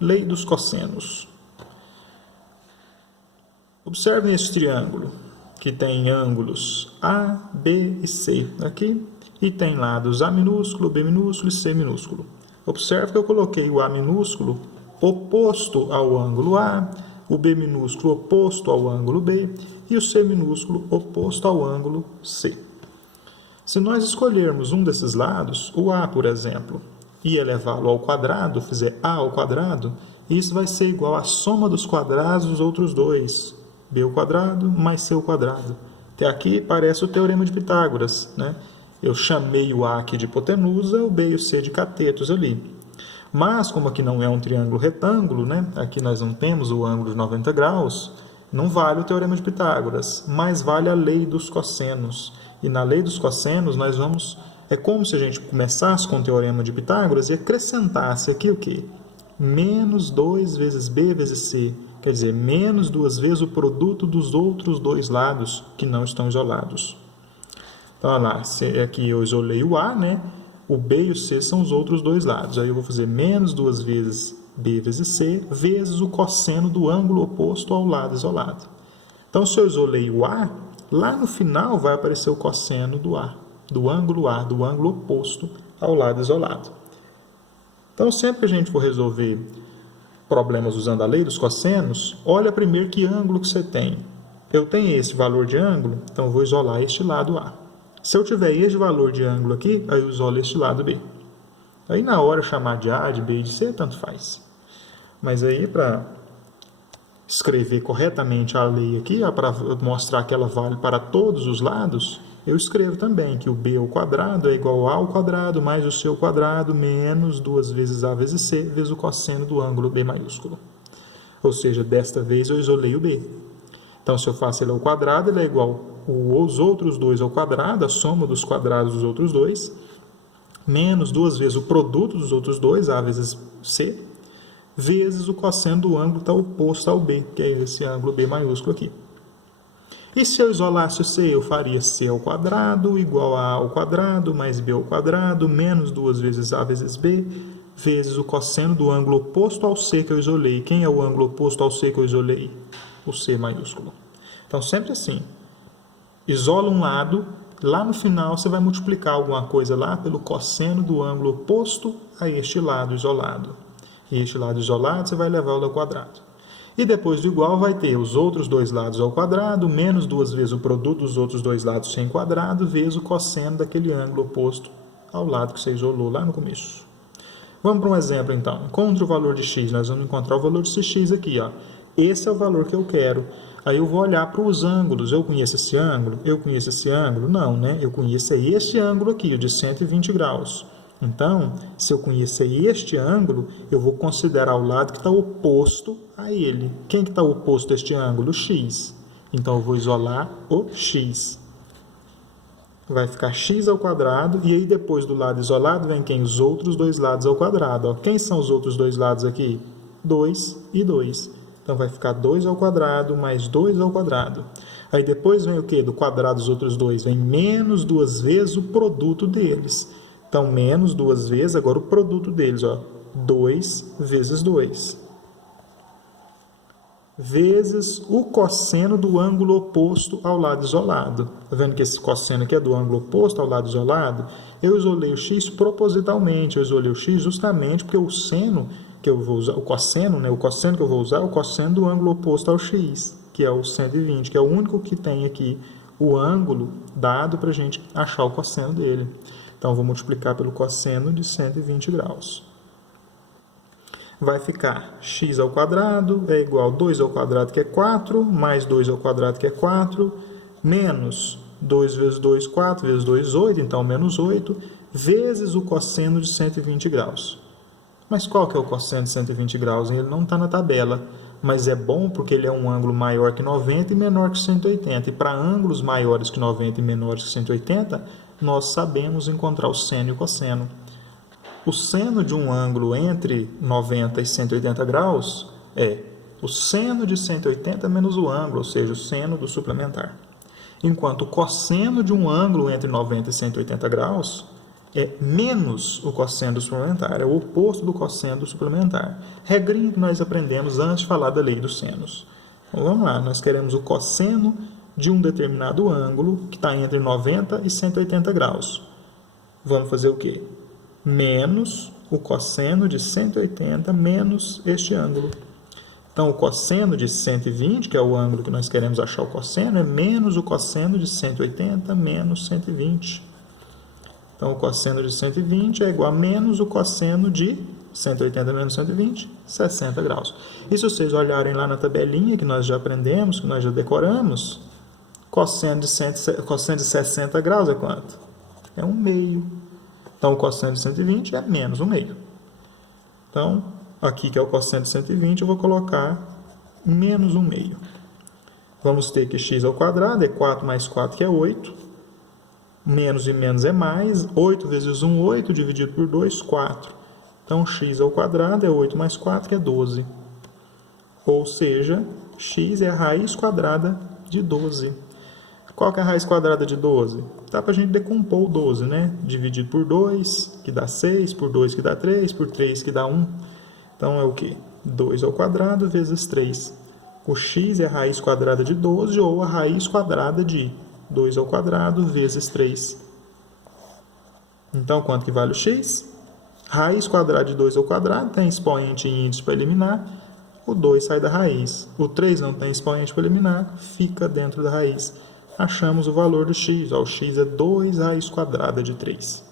Lei dos cossenos. Observem esse triângulo, que tem ângulos A, B e C aqui, e tem lados A minúsculo, B minúsculo e C minúsculo. Observe que eu coloquei o A minúsculo oposto ao ângulo A, o B minúsculo oposto ao ângulo B e o C minúsculo oposto ao ângulo C. Se nós escolhermos um desses lados, o A, por exemplo, e elevá-lo ao quadrado, fizer A ao quadrado, isso vai ser igual à soma dos quadrados dos outros dois, B ao quadrado mais C ao quadrado. Até aqui parece o teorema de Pitágoras, né? Eu chamei o A aqui de hipotenusa, o B e o C de catetos ali. Mas, como aqui não é um triângulo retângulo, né? Aqui nós não temos o ângulo de 90 graus, não vale o teorema de Pitágoras, mas vale a lei dos cossenos. E na lei dos cossenos nós vamos... É como se a gente começasse com o teorema de Pitágoras e acrescentasse aqui o quê? Menos 2 vezes B vezes C. Quer dizer, menos 2 vezes o produto dos outros dois lados que não estão isolados. Então, olha lá, aqui eu isolei o A, né? O B e o C são os outros dois lados. Aí eu vou fazer menos 2 vezes B vezes C, vezes o cosseno do ângulo oposto ao lado isolado. Então, se eu isolei o A, lá no final vai aparecer o cosseno do A, do ângulo oposto ao lado isolado. Então, sempre que a gente for resolver problemas usando a lei dos cossenos, olha primeiro que ângulo que você tem. Eu tenho esse valor de ângulo, então eu vou isolar este lado A. Se eu tiver este valor de ângulo aqui, aí eu isolo este lado B. Aí na hora chamar de A, de B e de C, tanto faz. Mas aí para escrever corretamente a lei aqui, para mostrar que ela vale para todos os lados, eu escrevo também que o B ao quadrado é igual a ao quadrado mais o C ao quadrado menos 2 vezes A vezes C vezes o cosseno do ângulo B maiúsculo. Ou seja, desta vez eu isolei o B. Então, se eu faço ele ao quadrado, ele é igual os outros dois ao quadrado, a soma dos quadrados dos outros dois, menos 2 vezes o produto dos outros dois, A vezes C, vezes o cosseno do ângulo que está oposto ao B, que é esse ângulo B maiúsculo aqui. E se eu isolasse o C, eu faria C ao quadrado igual a ao quadrado mais B ao quadrado menos 2 vezes A vezes B, vezes o cosseno do ângulo oposto ao C que eu isolei. Quem é o ângulo oposto ao C que eu isolei? O C maiúsculo. Então, sempre assim. Isola um lado, lá no final você vai multiplicar alguma coisa lá pelo cosseno do ângulo oposto a este lado isolado. E este lado isolado você vai levá-lo ao quadrado. E depois do igual vai ter os outros dois lados ao quadrado, menos 2 vezes o produto dos outros dois lados sem quadrado, vezes o cosseno daquele ângulo oposto ao lado que você isolou lá no começo. Vamos para um exemplo então. Encontre o valor de x. Nós vamos encontrar o valor de cx aqui. Ó. Esse é o valor que eu quero. Aí eu vou olhar para os ângulos. Eu conheço esse ângulo? Eu conheço esse ângulo? Não, né? Eu conheço este ângulo aqui, o de 120 graus. Então, se eu conhecer este ângulo, eu vou considerar o lado que está oposto a ele. Quem que está oposto a este ângulo? X. Então, eu vou isolar o x. Vai ficar x ao quadrado, e aí depois do lado isolado vem quem? Os outros dois lados ao quadrado. Ó. Quem são os outros dois lados aqui? 2 e 2. Então, vai ficar 2 ao quadrado mais 2 ao quadrado. Aí depois vem o quê? Do quadrado dos outros dois? Vem menos 2 vezes o produto deles. Então, menos 2 vezes, agora o produto deles, ó, 2 vezes 2. Vezes o cosseno do ângulo oposto ao lado isolado. Está vendo que esse cosseno aqui é do ângulo oposto ao lado isolado? Eu isolei o x propositalmente, eu isolei o x justamente porque o seno que eu vou usar, o cosseno, né, o cosseno que eu vou usar é o cosseno do ângulo oposto ao x, que é o 120, que é o único que tem aqui o ângulo dado para a gente achar o cosseno dele. Então, vou multiplicar pelo cosseno de 120 graus. Vai ficar x ao quadrado é igual a 2 ao quadrado, que é 4, mais 2 ao quadrado, que é 4, menos 2 vezes 2, 4, vezes 2, 8, então menos 8, vezes o cosseno de 120 graus. Mas qual que é o cosseno de 120 graus? Ele não está na tabela, mas é bom porque ele é um ângulo maior que 90 e menor que 180. E para ângulos maiores que 90 e menores que 180, nós sabemos encontrar o seno e o cosseno. O seno de um ângulo entre 90 e 180 graus é o seno de 180 menos o ângulo, ou seja, o seno do suplementar. Enquanto o cosseno de um ângulo entre 90 e 180 graus é menos o cosseno do suplementar, é o oposto do cosseno do suplementar. Regrinha que nós aprendemos antes de falar da lei dos senos. Então vamos lá, nós queremos o cosseno de um determinado ângulo que está entre 90 e 180 graus. Vamos fazer o quê? Menos o cosseno de 180 menos este ângulo. Então, o cosseno de 120, que é o ângulo que nós queremos achar o cosseno, é menos o cosseno de 180 menos 120. Então, o cosseno de 120 é igual a menos o cosseno de 180 menos 120, 60 graus. E se vocês olharem lá na tabelinha que nós já aprendemos, que nós já decoramos, cosseno de 60 graus é quanto? É 1/2. Então, o cosseno de 120 é menos 1/2. Então, aqui que é o cosseno de 120, eu vou colocar menos 1/2. Vamos ter que x ao quadrado é 4 mais 4, que é 8. Menos e menos é mais. 8 vezes 1, 8. Dividido por 2, 4. Então, x ao quadrado é 8 mais 4, que é 12. Ou seja, x é a raiz quadrada de 12. Qual que é a raiz quadrada de 12? Dá para a gente decompor o 12, né? Dividido por 2, que dá 6, por 2, que dá 3, por 3, que dá 1. Então, é o quê? 2 ao quadrado vezes 3. O x é a raiz quadrada de 12 ou a raiz quadrada de 2 ao quadrado vezes 3. Então, quanto que vale o x? Raiz quadrada de 2 ao quadrado tem expoente e índice para eliminar. O 2 sai da raiz. O 3 não tem expoente para eliminar, fica dentro da raiz. Achamos o valor do x. O x é 2 raiz quadrada de 3.